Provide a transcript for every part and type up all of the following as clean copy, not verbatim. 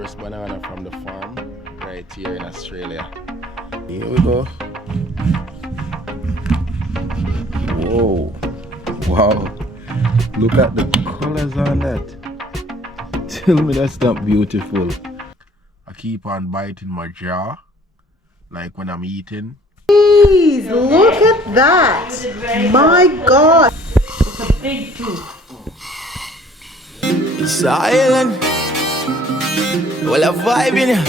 first banana from the farm right here in Australia. Here we go. Whoa. Wow. Look at the colors on that. Tell me that's not beautiful. I keep on biting my jaw like when I'm eating. Please look at that. My God. It's a big tooth. It's an island. Well, a vibe in it.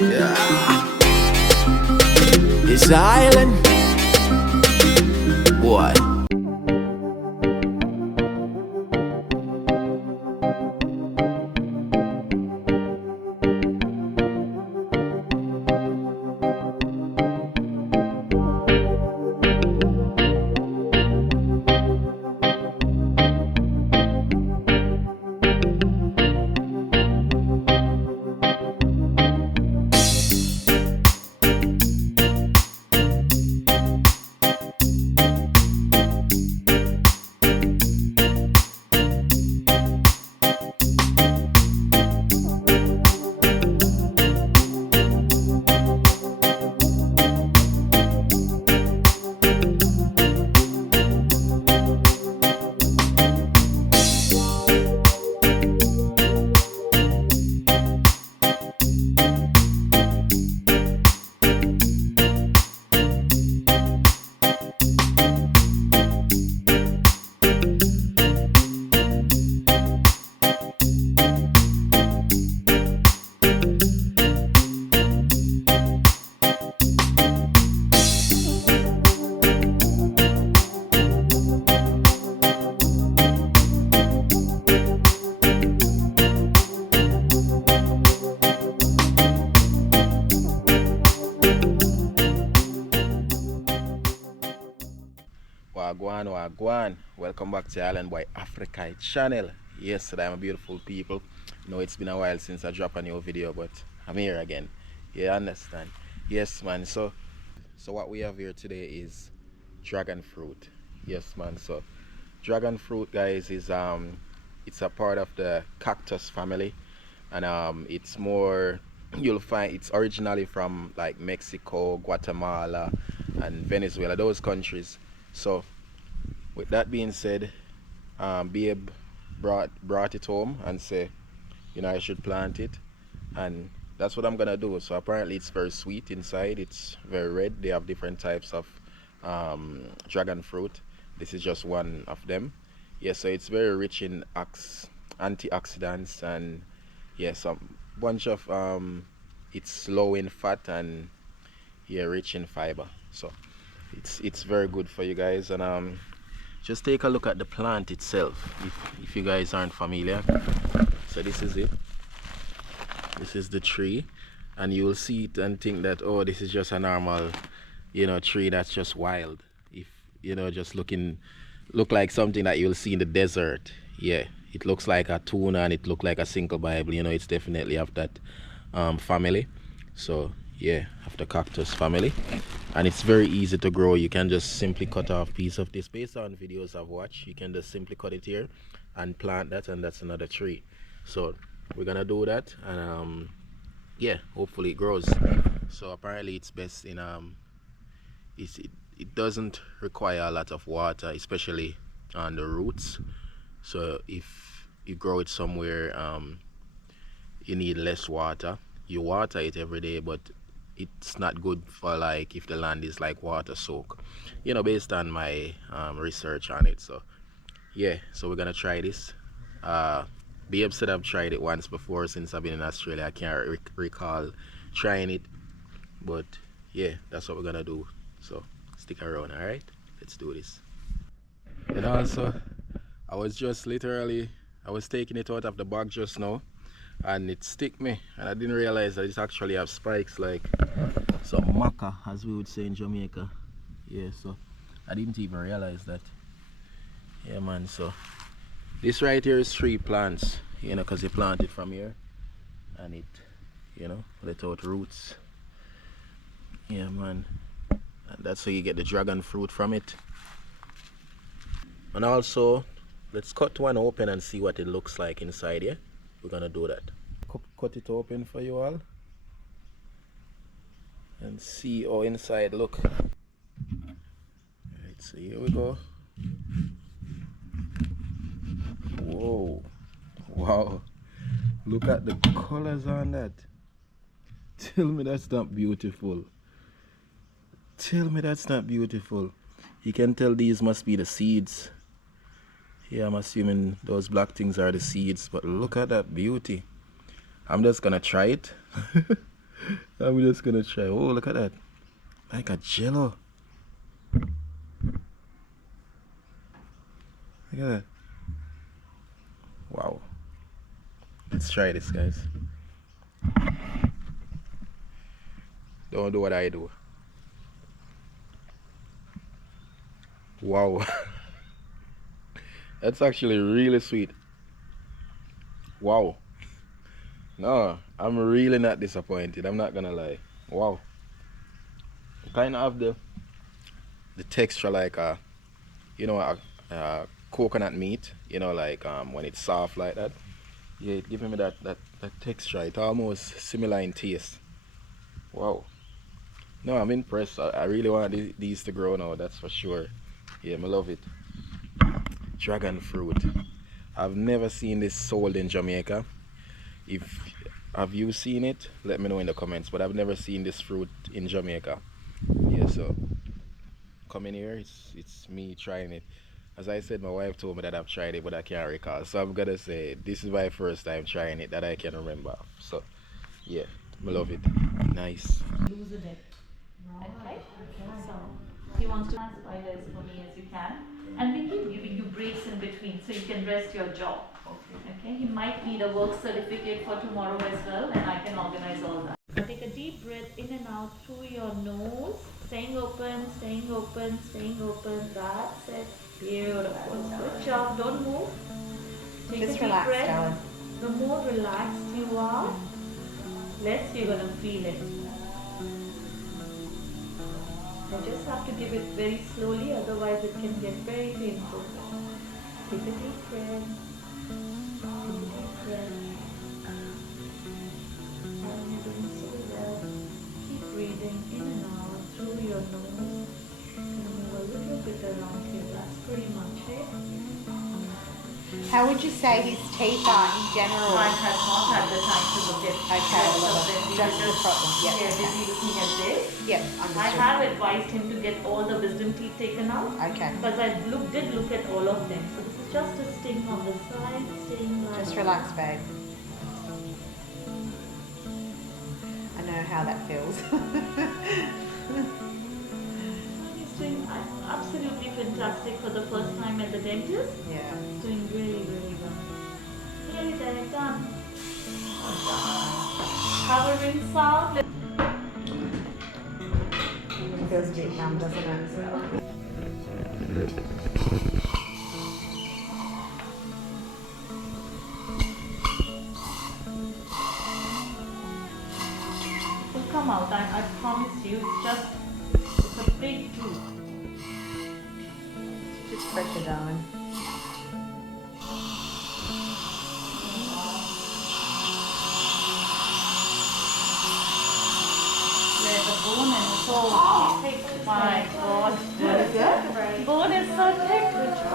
Yeah. It's an island. Boy. Wagwan. Welcome back to Island Boy Africa channel. Yes, today I'm beautiful people. You know, it's been a while since I dropped a new video, but I'm here again. Yeah, understand. Yes, man. So what we have here today is dragon fruit. Yes, man. So dragon fruit, guys, is it's a part of the cactus family, and it's more, you'll find it's originally from like Mexico, Guatemala, and Venezuela, those countries. So with that being said, Babe brought it home and say, you know, I should plant it, and that's what I'm gonna do. So apparently it's very sweet inside, it's very red. They have different types of dragon fruit. This is just one of them. Yeah, so it's very rich in antioxidants, and yeah, some bunch of it's low in fat, and yeah, rich in fiber. So it's very good for you guys. And just take a look at the plant itself if you guys aren't familiar. So this is it. This is the tree, and you will see it and think that, oh, this is just a normal, you know, tree that's just wild. If you know, just look like something that you'll see in the desert. Yeah, it looks like a tuna, and it looks like a single Bible. You know, it's definitely of that family. So yeah, of the cactus family, and it's very easy to grow. You can just simply cut off a piece of this based on videos I've watched. You can just simply cut it here and plant that, and that's another tree. So we're gonna do that, and yeah, hopefully it grows. So apparently it's best in it doesn't require a lot of water, especially on the roots. So if you grow it somewhere you need less water. You water it every day, but it's not good for like if the land is like water soak, you know, based on my research on it. So yeah, so we're gonna try this. Babe said I've tried it once before since I've been in Australia. I can't recall trying it, but yeah, that's what we're gonna do. So stick around. All right, let's do this. And also, I was taking it out of the bag just now, and it stick me, and I didn't realize that it actually have spikes, like some maca, as we would say in Jamaica. Yeah, so I didn't even realize that. Yeah, man. So this right here is 3 plants, you know, because you plant it from here and it, you know, let out roots. Yeah, man. And that's how you get the dragon fruit from it. And also, let's cut one open and see what it looks like inside. Yeah, we're gonna do that. cut it open for you all and see how inside look. Alright, so here we go. Whoa, wow, look at the colors on that. Tell me that's not beautiful. Tell me that's not beautiful. You can tell these must be the seeds. Yeah, I'm assuming those black things are the seeds, but look at that beauty. I'm just gonna try it. I'm just gonna try. Oh, look at that. Like a jello. Look at that. Wow. Let's try this, guys. Don't do what I do. Wow. That's actually really sweet. Wow. No, I'm really not disappointed. I'm not gonna lie. Wow. Kind of have the texture like a, you know, a coconut meat. You know, like when it's soft like that. Yeah, it giving me that texture. It almost similar in taste. Wow. No, I'm impressed. I really want these to grow now. That's for sure. Yeah, I love it. Dragon fruit. I've never seen this sold in Jamaica. If have you seen it? Let me know in the comments. But I've never seen this fruit in Jamaica. Yeah, so come in here. It's me trying it. As I said, my wife told me that I've tried it, but I can't recall. So I'm gonna say this is my first time trying it that I can remember. So yeah, I love it. Nice. Loosen it. Okay? So he wants to as wide as for me as you can. And we keep giving you breaks in between so you can rest your jaw. Okay? He might need a work certificate for tomorrow as well, and I can organize all that. Take a deep breath in and out through your nose. Staying open, staying open, staying open. That's it. Beautiful. Good job. Don't move. Take Just a deep relax, breath. darling. The more relaxed you are, less you're gonna feel it. You just have to give it very slowly, otherwise it can get very painful. Take a deep breath. Take a deep breath. And you're doing so well. Keep breathing in and out through your nose. And move a little bit around here. That's pretty much it. How would you say his teeth are in general? I had not had the time to look at Okay, rest of them. We that's were the problem. Yep, we are okay. busy looking at this. Yep, I understood. have advised him to get all the wisdom teeth taken out. Okay. Because I did look at all of them. So this is just a sting on the side, sting like Just relax, babe. I know how that feels. He's doing absolutely fantastic for the first time at the dentist. Yeah. He's doing really, really well. Nearly there, done. All done. Covering sound. It feels a bit numb, doesn't it? It will come out. I promise you. It's a big tooth. Just pressure, darling. Where the bone is so thick. My God. What is it? Bone is so thick. Oh.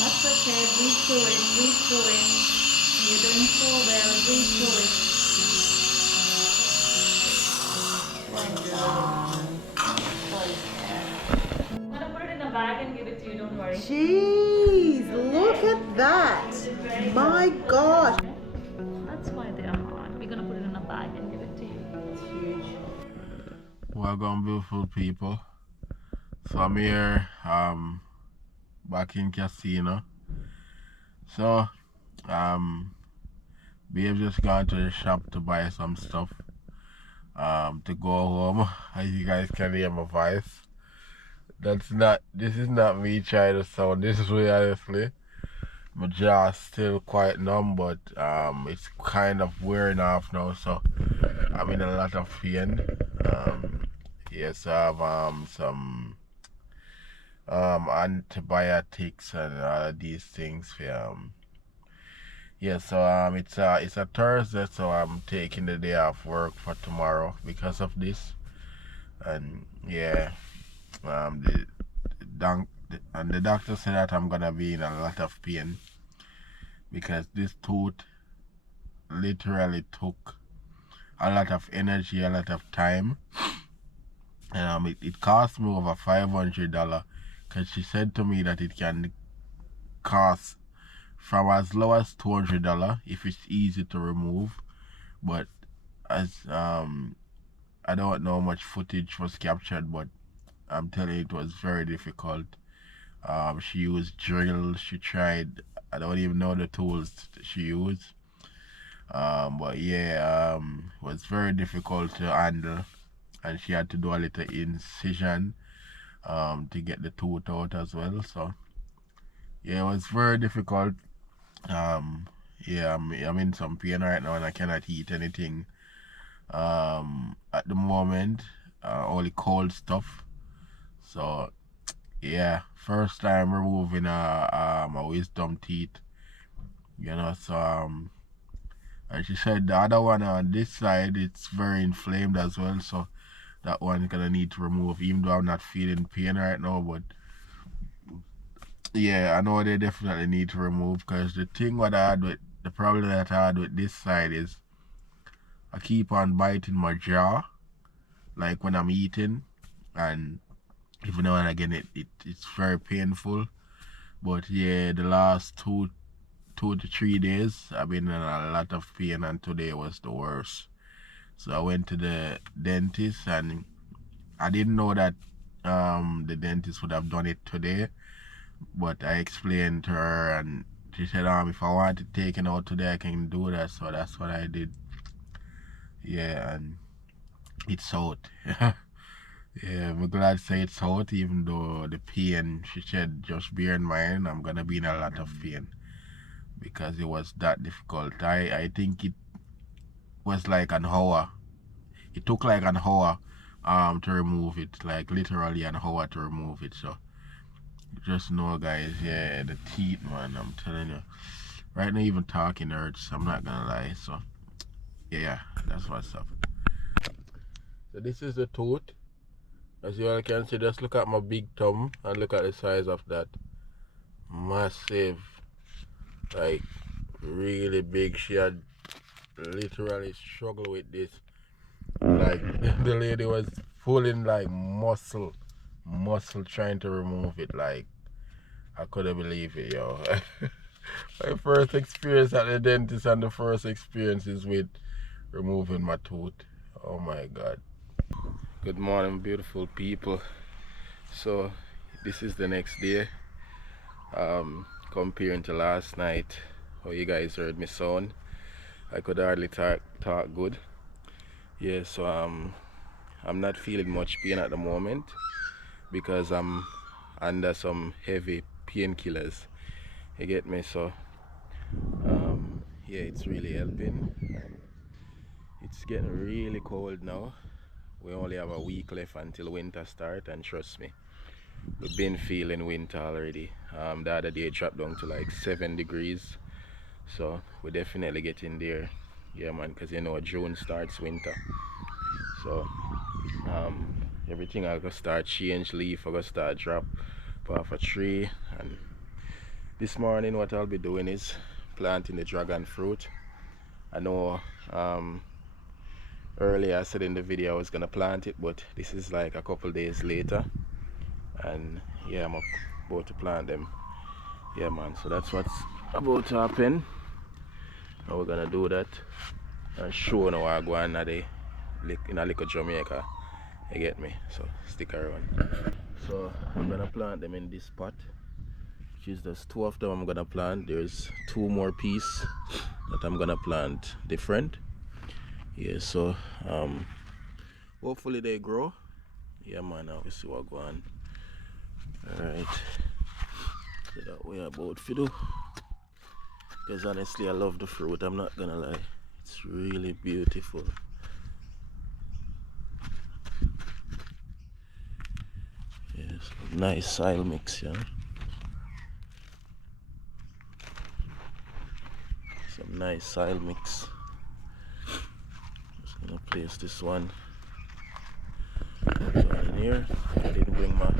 That's okay. Breathe through it. Breathe through it. You're doing so well. Breathe through it. I'm gonna put it in a bag and give it to you. Don't worry. Jeez, look at that. My God. That's why they are hard. We're gonna put it in a bag and give it to you. It's huge. Welcome, beautiful people. So I'm here back in Casino. So, Babe just gone to the shop to buy some stuff. To go home. As you guys can hear my voice. This is not me trying to sound this way, honestly. My jaw's still quite numb, but it's kind of wearing off now, so I'm in a lot of pain. Yes, I have some antibiotics and all of these things for yeah, so it's a Thursday, so I'm taking the day off work for tomorrow because of this. And yeah, the doctor said that I'm gonna be in a lot of pain because this tooth literally took a lot of energy, a lot of time. And it cost me over $500 because she said to me that it can cost from as low as $200 if it's easy to remove. But as I don't know how much footage was captured, but I'm telling you, it was very difficult. She used drills, she tried, I don't even know the tools she used. But yeah, it was very difficult to handle, and she had to do a little incision to get the tooth out as well. So yeah, it was very difficult. Yeah, I'm in some pain right now and I cannot eat anything at the moment, only cold stuff. So yeah, first time removing a wisdom teeth, you know. So and she said the other one on this side, it's very inflamed as well, so that one's gonna need to remove, even though I'm not feeling pain right now. But yeah, I know they definitely need to remove, because the problem that I had with this side is I keep on biting my jaw like when I'm eating, and even now and again it's very painful. But yeah, the last 2 to 3 days I've been in a lot of pain, and today was the worst. So I went to the dentist, and I didn't know that the dentist would have done it today, but I explained to her, and she said if I want it taken out today I can do that. So that's what I did. Yeah, and it's out. Yeah, I'm glad to say it's out, even though the pain, she said, just bear in mind I'm gonna be in a lot of pain because it was that difficult. I think it was like an hour. It took like an hour to remove it, like literally an hour to remove it. So just know, guys, yeah, the teeth, man, I'm telling you. Right now, even talking hurts, I'm not gonna lie. So yeah, that's what's up. So this is the tooth. As you all can see, just look at my big thumb and look at the size of that. Massive, like really big. She had literally struggled with this. Like the lady was pulling like muscle trying to remove it. Like I couldn't believe it, yo. My first experience at the dentist and the first experiences with removing my tooth. Oh my God. Good morning, beautiful people. So this is the next day. Comparing to last night, how you guys heard me sound, I could hardly talk good. Yeah, so I'm not feeling much pain at the moment because I'm under some heavy painkillers. You get me? So yeah, it's really helping. It's getting really cold now. We only have a week left until winter start, and trust me, we've been feeling winter already. The other day it dropped down to like 7 degrees, so we're definitely getting there. Yeah, man, because you know June starts winter, so everything I gonna start change, leaf I gonna start drop off a tree. And this morning what I'll be doing is planting the dragon fruit. I know earlier I said in the video I was gonna plant it, but this is like a couple days later, and yeah, I'm about to plant them. Yeah, man, so that's what's about to happen. Now we're gonna do that and show now I go on in a little Jamaica. You get me? So stick around. So I'm gonna plant them in this pot. which is just 2 of them I'm gonna plant. There's 2 more pieces that I'm gonna plant different. Yeah, so hopefully they grow. Yeah man, now we see what go on. Alright, so that way about for do. Because honestly I love the fruit, I'm not gonna lie. It's really beautiful. Yes, nice soil mix, yeah. Some nice soil mix. Just gonna place this one in here. I didn't bring my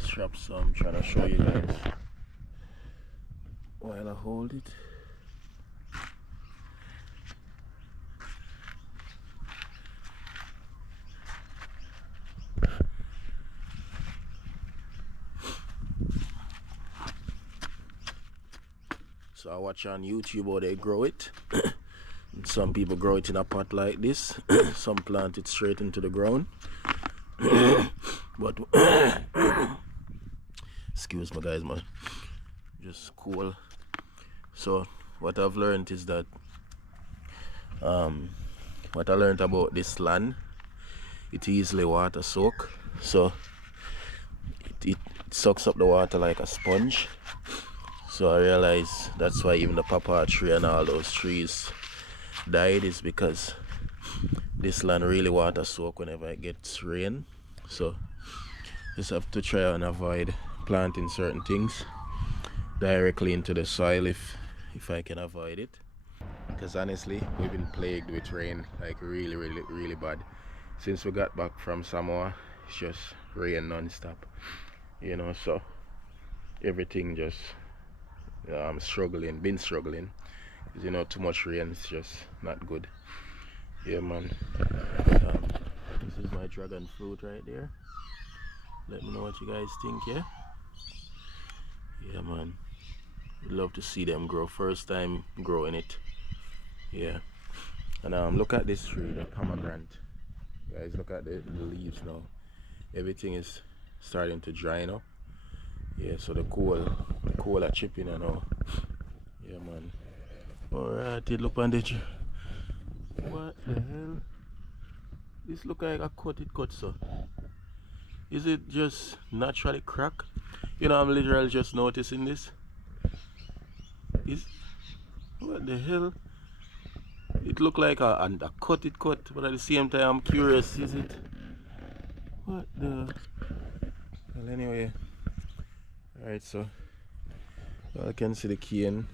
straps, so I'm trying to show you guys while I hold it. So I watch on YouTube how they grow it. Some people grow it in a pot like this. Some plant it straight into the ground. But excuse me guys, man. Just cool. So what I've learned is that what I learned about this land, it easily water soak. So it sucks up the water like a sponge. So I realized that's why even the papa tree and all those trees died, is because this land really water soak whenever it gets rain. So just have to try and avoid planting certain things directly into the soil if I can avoid it. Because honestly, we've been plagued with rain, like really bad. Since we got back from Samoa, it's just rain non-stop. You know, so everything just been struggling, because you know, too much rain is just not good. Yeah man, this is my dragon fruit right there. Let me know what you guys think. Yeah man, would love to see them grow. First time growing it. Yeah. And look at this tree, the pomegranate. Guys, look at the leaves now. Everything is starting to dry up. Yeah, so the coal are chipping and all. Yeah man. Alright, look on the tree. What the hell? This look like a cut so. Is it just naturally crack? You know, I'm literally just noticing this. What the hell? It look like a cut, but at the same time I'm curious, is it? What the? Well anyway. Alright, so I can see the cane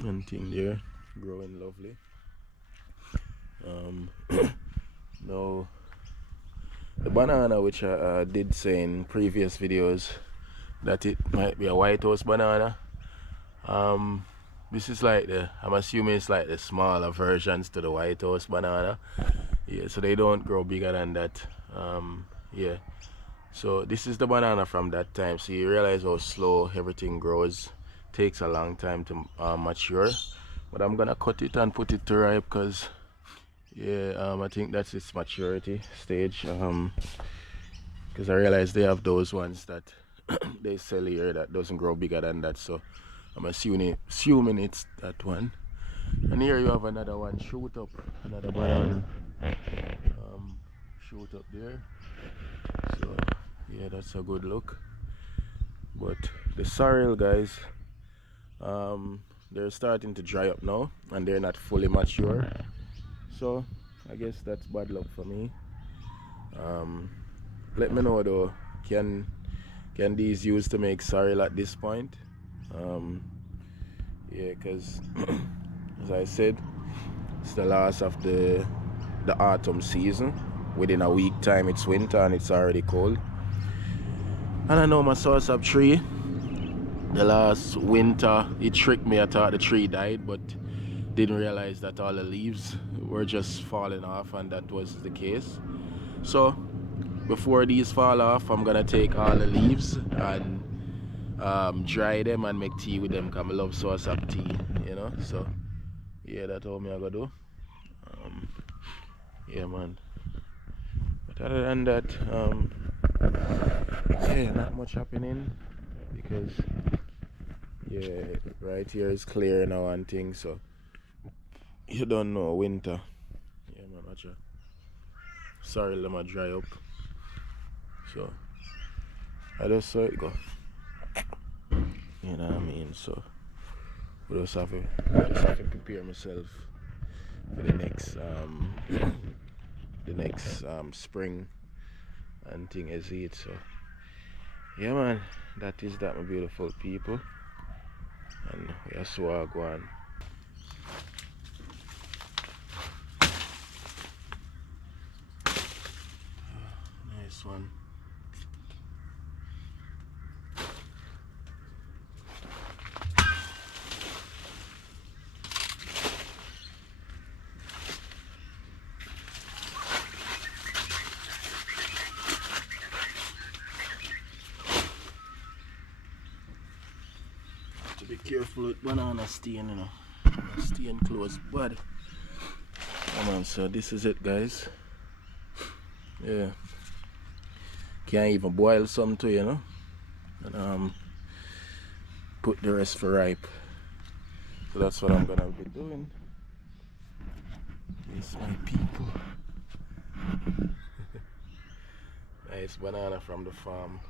and thing there growing lovely. Now the banana, which I did say in previous videos that it might be a White House banana, this is like I'm assuming it's like the smaller versions to the White House banana. Yeah, so they don't grow bigger than that. Yeah, so this is the banana from that time. So you realize how slow everything grows. Takes a long time to mature. But I'm gonna cut it and put it to ripe, because yeah, I think that's its maturity stage. Because I realize they have those ones that they sell here that doesn't grow bigger than that. So I'm assuming it's that one. And here you have another one shoot up, another banana shoot up there. So yeah, that's a good look. But the sorrel, guys, they're starting to dry up now and they're not fully mature. So I guess that's bad luck for me. Let me know though, can these used to make sorrel at this point? Yeah, because as I said, it's the last of the autumn season. Within a week time it's winter and it's already cold. And I know my sauce-up tree, the last winter it tricked me. I thought the tree died, but didn't realize that all the leaves were just falling off, and that was the case. So before these fall off, I'm gonna take all the leaves and dry them and make tea with them, because I love sauce-up tea, you know. So yeah, that's all I'm gonna do. Yeah man, but other than that, yeah, not much happening. because yeah, right here is clear now and things, so you don't know winter. Yeah man, watch out. Sorry, let me dry up. So I just saw it go. You know what I mean? So I just have to prepare myself for the next spring and thing as it. So yeah man, that is that, my beautiful people. And we are so go on. Nice one. To be careful with banana stain, you know. Stain close body. Come on, so this is it, guys. Yeah. Can't even boil some too, you know. And put the rest for ripe. So that's what I'm gonna be doing. Yes, my people. Nice banana from the farm.